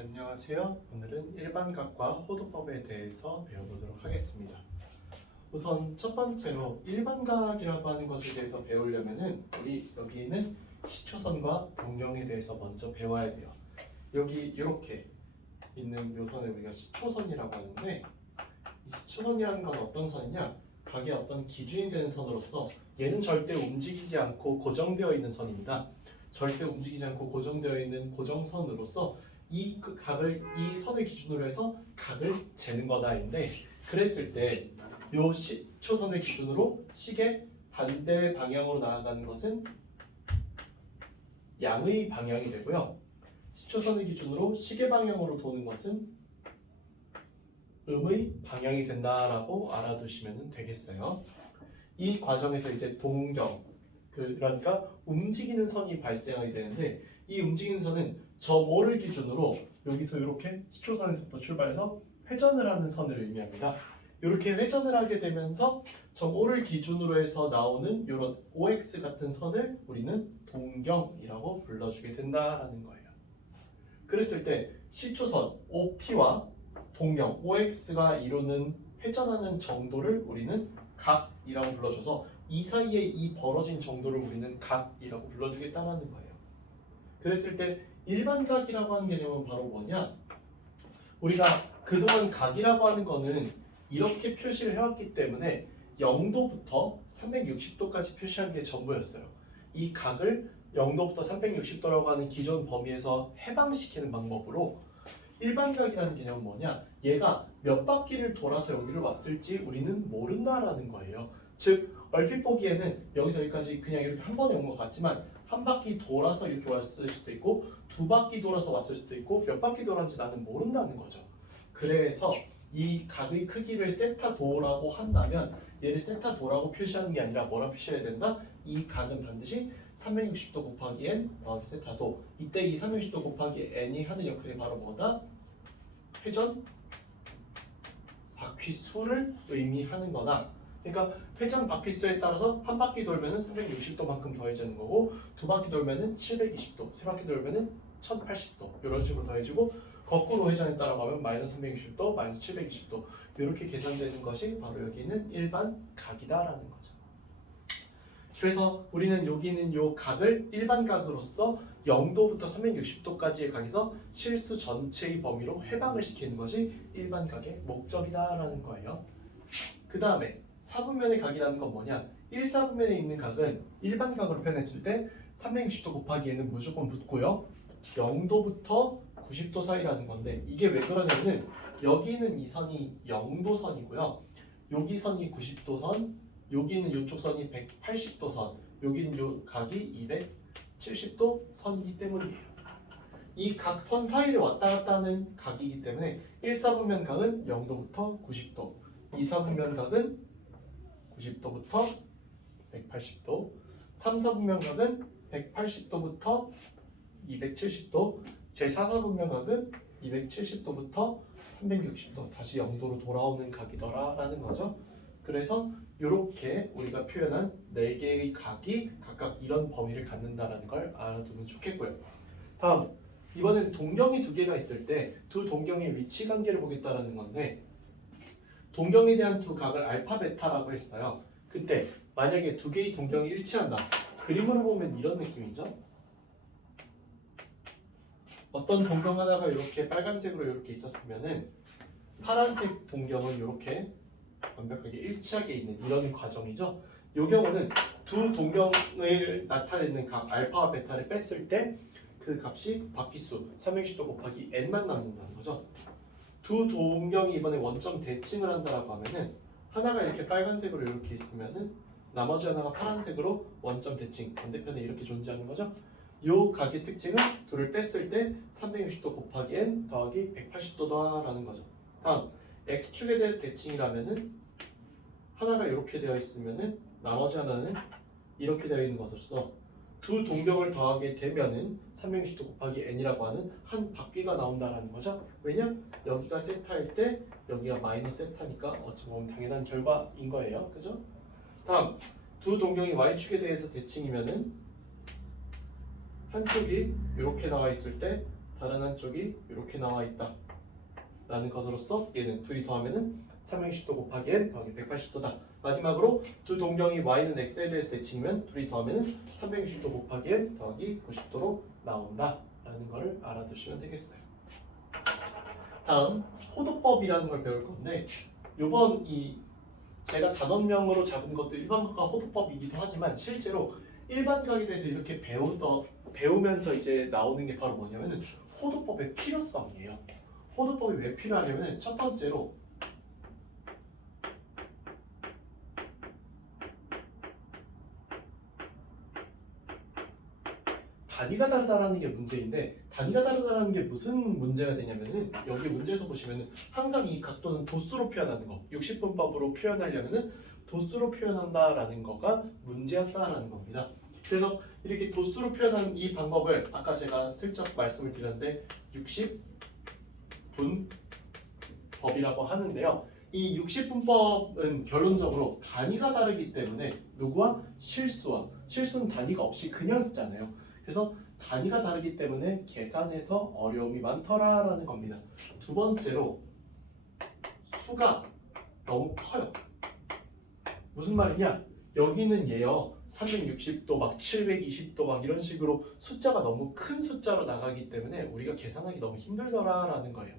안녕하세요. 오늘은 일반각과 호도법에 대해서 배워보도록 하겠습니다. 우선 첫 번째로 일반각이라고 하는 것에 대해서 배우려면은 우리 여기 있는 시초선과 동경에 대해서 먼저 배워야 돼요. 여기 이렇게 있는 요 선을 우리가 시초선이라고 하는데, 이 시초선이라는 건 어떤 선이냐? 각의 어떤 기준이 되는 선으로서 얘는 절대 움직이지 않고 고정되어 있는 선입니다. 절대 움직이지 않고 고정되어 있는 고정선으로서 이 선을 기준으로 해서 각을 재는 거다인데, 그랬을 때 요 시초선을 기준으로 식의 반대 방향으로 나아가는 것은 양의 방향이 되고요. 시초선을 기준으로 시계 방향으로 도는 것은 음의 방향이 된다라고 알아두시면 되겠어요. 이 과정에서 이제 동경, 그러니까 움직이는 선이 발생하게 되는데, 이 움직이는 선은 저 모를 기준으로 여기서 이렇게 시초선에서부터 출발해서 회전을 하는 선을 의미합니다. 이렇게 회전을 하게 되면서 저 모를 기준으로 해서 나오는 이런 OX 같은 선을 우리는 동경이라고 불러주게 된다라는 거예요. 그랬을 때 시초선 OP와 동경 OX가 이루는 회전하는 정도를 우리는 각이라고 불러줘서 이 사이에 이 벌어진 정도를 우리는 각이라고 불러주겠다는 거예요. 그랬을 때 일반각이라고 하는 개념은 바로 뭐냐? 우리가 그동안 각이라고 하는 거는 이렇게 표시를 해왔기 때문에 0도부터 360도까지 표시한 게 전부였어요. 이 각을 0도부터 360도라고 하는 기존 범위에서 해방시키는 방법으로 일반각이라는 개념은 뭐냐? 얘가 몇 바퀴를 돌아서 여기를 왔을지 우리는 모른다라는 거예요. 즉 얼핏 보기에는 여기서 여기까지 그냥 이렇게 한 번에 온 것 같지만 한 바퀴 돌아서 이렇게 왔을 수도 있고 두 바퀴 돌아서 왔을 수도 있고 몇 바퀴 돌았는지 나는 모른다는 거죠. 그래서 이 각의 크기를 세타도라고 한다면 얘를 세타도라고 표시하는 게 아니라 뭐라 표시해야 된다? 이 각은 반드시 360도 곱하기 n 더하기 세타도. 이때 이 360도 곱하기 n이 하는 역할이 바로 뭐다? 회전 바퀴 수를 의미하는 거다. 그러니까 회전 바퀴 수에 따라서 한 바퀴 돌면은 360도만큼 더해지는 거고, 두 바퀴 돌면은 720도, 세 바퀴 돌면은 1080도 이런 식으로 더해지고, 거꾸로 회전에 따라가면 마이너스 360도, 마이너스 720도 이렇게 계산되는 것이 바로 여기 있는 일반 각이다라는 거죠. 그래서 우리는 여기 있는 요 각을 일반 각으로서 0도부터 360도까지의 각에서 실수 전체의 범위로 해방을 시키는 것이 일반 각의 목적이다라는 거예요. 그 다음에 사분면의 각이라는 건 뭐냐? 1사분면에 있는 각은 일반 각으로 표현했을 때 360도 곱하기에는 무조건 붙고요. 0도부터 90도 사이라는 건데, 이게 왜 그러냐면은 여기는 이 선이 0도 선이고요. 여기 선이 90도 선, 여기는 이쪽 선이 180도 선, 여기는 요 각이 270도 선이기 때문이에요. 이 각 선 사이를 왔다 갔다 하는 각이기 때문에 1사분면 각은 0도부터 90도, 2사분면 각은 90도부터 180도, 3사분면 각은 180도부터 270도, 제4사분면 각은 270도부터 360도, 다시 0도로 돌아오는 각이더라라는 거죠. 그래서 이렇게 우리가 표현한 4개의 각이 각각 이런 범위를 갖는다라는 걸 알아두면 좋겠고요. 다음, 이번엔 동경이 2개가 있을 때 두 동경의 위치 관계를 보겠다라는 건데, 동경에 대한 두 각을 알파, 베타라고 했어요. 그때 만약에 2개의 동경이 일치한다. 그림으로 보면 이런 느낌이죠. 어떤 동경 하나가 이렇게 빨간색으로 이렇게 있었으면은 파란색 동경은 이렇게 완벽하게 일치하게 있는 이런 과정이죠. 이 경우는 두 동경을 나타내는 각 알파와 베타를 뺐을 때 그 값이 바퀴수 360도 곱하기 n만 남는다는 거죠. 두 동경이 이번에 원점 대칭을 한다라고 하면은 하나가 이렇게 빨간색으로 이렇게 있으면은 나머지 하나가 파란색으로 원점 대칭, 반대편에 이렇게 존재하는 거죠. 요 각의 특징은 둘을 뺐을 때 360도 곱하기 n 더하기 180도다라는 거죠. 다음, x축에 대해서 대칭이라면은 하나가 이렇게 되어 있으면은 나머지 하나는 이렇게 되어 있는 것으로서 두 동경을 더하게 되면은 360도 곱하기 n이라고 하는 한 바퀴가 나온다라는 거죠. 왜냐? 여기가 세타일 때 여기가 마이너스 세타니까 어찌 보면 당연한 결과인 거예요. 그죠? 다음, 두 동경이 y축에 대해서 대칭이면은 한쪽이 이렇게 나와 있을 때 다른 한쪽이 이렇게 나와 있다 라는 것으로서 얘는 둘이 더하면은 360도 곱하기 n 더하기 180도다. 마지막으로 두 동경이 y는 x에 대해서 대칭이면 둘이 더하면은 360도 곱하기 n 더하기 90도로 나온다 라는 걸 알아두시면 되겠어요. 다음 호도법이라는 걸 배울 건데, 요번 제가 단원명으로 잡은 것도 일반각과 호도법이기도 하지만 실제로 일반각에 대해서 이렇게 배우면서 이제 나오는 게 바로 뭐냐면은 호도법의 필요성이에요. 호도법이 왜 필요하냐면은 첫 번째로 단위가 다르다라는 게 문제인데, 단위가 다르다라는 게 무슨 문제가 되냐면은 여기 문제에서 보시면은 항상 이 각도는 도수로 표현하는 거, 60분법으로 표현하려면은 도수로 표현한다라는 거가 문제였다라는 겁니다. 그래서 이렇게 도수로 표현한 이 방법을 아까 제가 슬쩍 말씀을 드렸는데 60분법이라고 하는데요. 이 60분법은 결론적으로 단위가 다르기 때문에 누구와? 실수는 단위가 없이 그냥 쓰잖아요. 그래서 단위가 다르기 때문에 계산에서 어려움이 많더라라는 겁니다. 두 번째로 수가 너무 커요. 무슨 말이냐? 여기는 얘요 360도 막 720도 막 이런 식으로 숫자가 너무 큰 숫자로 나가기 때문에 우리가 계산하기 너무 힘들더라라는 거예요.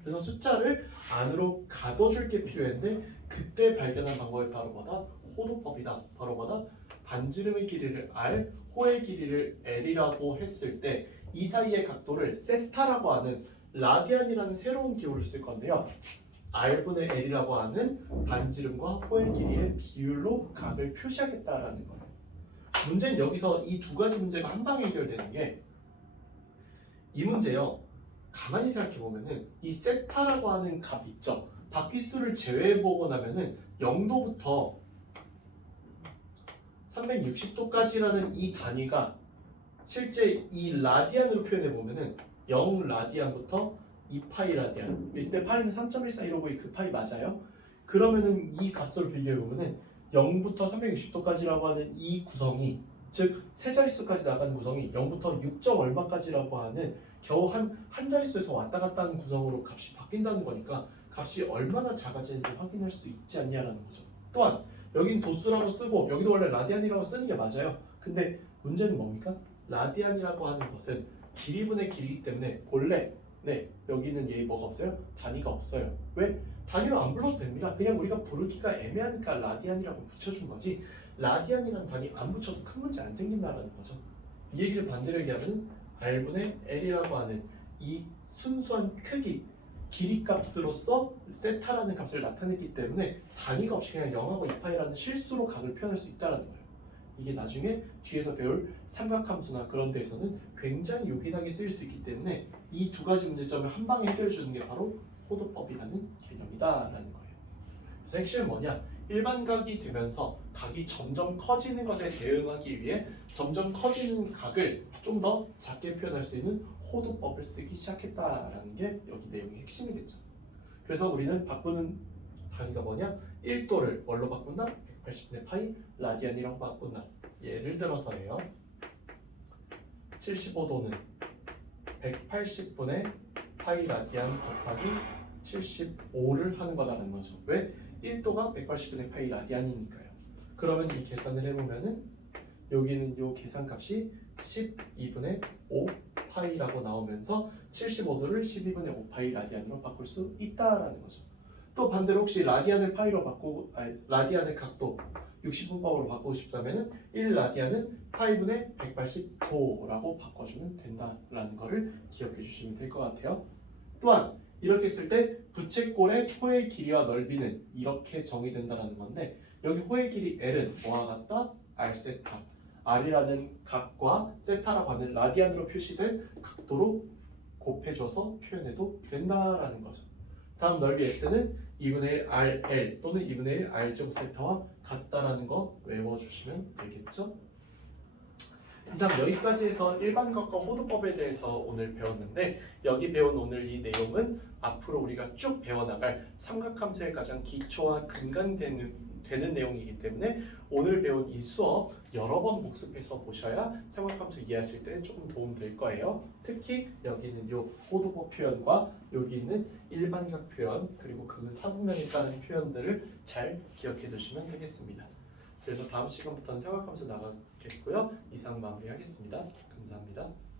그래서 숫자를 안으로 가둬줄 게 필요했는데 그때 발견한 방법이 바로 뭐다? 호도법이다. 바로 뭐다? 반지름의 길이를 r, 호의 길이를 l이라고 했을 때 이 사이의 각도를 세타라고 하는 라디안이라는 새로운 기호를 쓸 건데요. r분의 l이라고 하는 반지름과 호의 길이의 비율로 각을 표시하겠다라는 거예요. 문제는 여기서 이 두 가지 문제가 한 방에 해결되는 게, 이 문제요. 가만히 생각해 보면은 이 세타라고 하는 값 있죠. 바퀴수를 제외해보고 나면은 0도부터 360도까지라는 이 단위가 실제 이 라디안으로 표현해 보면은 0 라디안부터 2파이 라디안, 이때 파이는 3.14 이러고 그 파이 맞아요? 그러면은 이 값을 비교해 보면은 0부터 360도까지라고 하는 이 구성이, 즉 세 자릿수까지 나가는 구성이 0부터 6. 얼마까지라고 하는 겨우 한 자릿수에서 왔다 갔다 하는 구성으로 값이 바뀐다는 거니까 값이 얼마나 작아지는지 확인할 수 있지 않냐라는 거죠. 또한 여긴 도수라고 쓰고 여기도 원래 라디안이라고 쓰는 게 맞아요. 근데 문제는 뭡니까? 라디안이라고 하는 것은 길이분의 길이기 때문에 본래 여기는 얘 뭐가 없어요? 단위가 없어요. 왜? 단위로 안 불러도 됩니다. 그냥 우리가 부르기가 애매하니까 라디안이라고 붙여준 거지, 라디안이라는 단위 안 붙여도 큰 문제 안 생긴다라는 거죠. 이 얘기를 반대로 얘기하면 r분의 l이라고 하는 이 순수한 크기, 길이 값으로서 세타라는 값을 나타냈기 때문에 단위가 없이 그냥 0하고 2파이라는 실수로 각을 표현할 수 있다는 거예요. 이게 나중에 뒤에서 배울 삼각함수나 그런 데에서는 굉장히 요긴하게 쓰일 수 있기 때문에 이 두 가지 문제점을 한 방에 해결해 주는 게 바로 호도법이라는 개념이다라는 거예요. 그래서 핵심은 뭐냐? 일반각이 되면서 각이 점점 커지는 것에 대응하기 위해 점점 커지는 각을 좀 더 작게 표현할 수 있는 호도법을 쓰기 시작했다라는 게 여기 내용의 핵심이겠죠. 그래서 우리는 바꾸는 단위가 뭐냐? 1도를 뭘로 바꾼다? 180분의 파이 라디안이라고 바꾼다. 예를 들어서예요. 75도는 180분의 파이 라디안 곱하기 75를 하는 거다라는 거죠. 왜? 1도가 180분의 파이 라디안이니까요. 그러면 이 계산을 해보면은 여기는 요 계산값이 12분의 5 파이라고 나오면서 75도를 12분의 5파이 라디안으로 바꿀 수 있다라는 거죠. 또 반대로 혹시 라디안을 파이로 라디안을 각도 60분법으로 바꾸고 싶다면은 1라디안은 파이분의 180도라고 바꿔주면 된다라는 거를 기억해 주시면 될 것 같아요. 또한 이렇게 했을 때 부채꼴의 호의 길이와 넓이는 이렇게 정의된다라는 건데, 여기 호의 길이 L은 뭐와 같다? R세타. R이라는 각과 세타라고 하는 라디안으로 표시된 각도로 곱해줘서 표현해도 된다라는 거죠. 다음 넓이 S는 2분의 1 RL 또는 2분의 1 R제곱 세타와 같다라는 거 외워주시면 되겠죠? 이상 여기까지 해서 일반각과 호도법에 대해서 오늘 배웠는데, 여기 배운 오늘 이 내용은 앞으로 우리가 쭉 배워나갈 삼각함수의 가장 기초와 근간되는 되는 내용이기 때문에 오늘 배운 이 수업 여러 번 복습해서 보셔야 생활함수 이해하실 때 조금 도움 될 거예요. 특히 여기는 요 호도법 표현과 여기 있는 일반각 표현 그리고 그 사분면에 따른 표현들을 잘 기억해 두시면 되겠습니다. 그래서 다음 시간부터는 생활함수 나가겠고요. 이상 마무리하겠습니다. 감사합니다.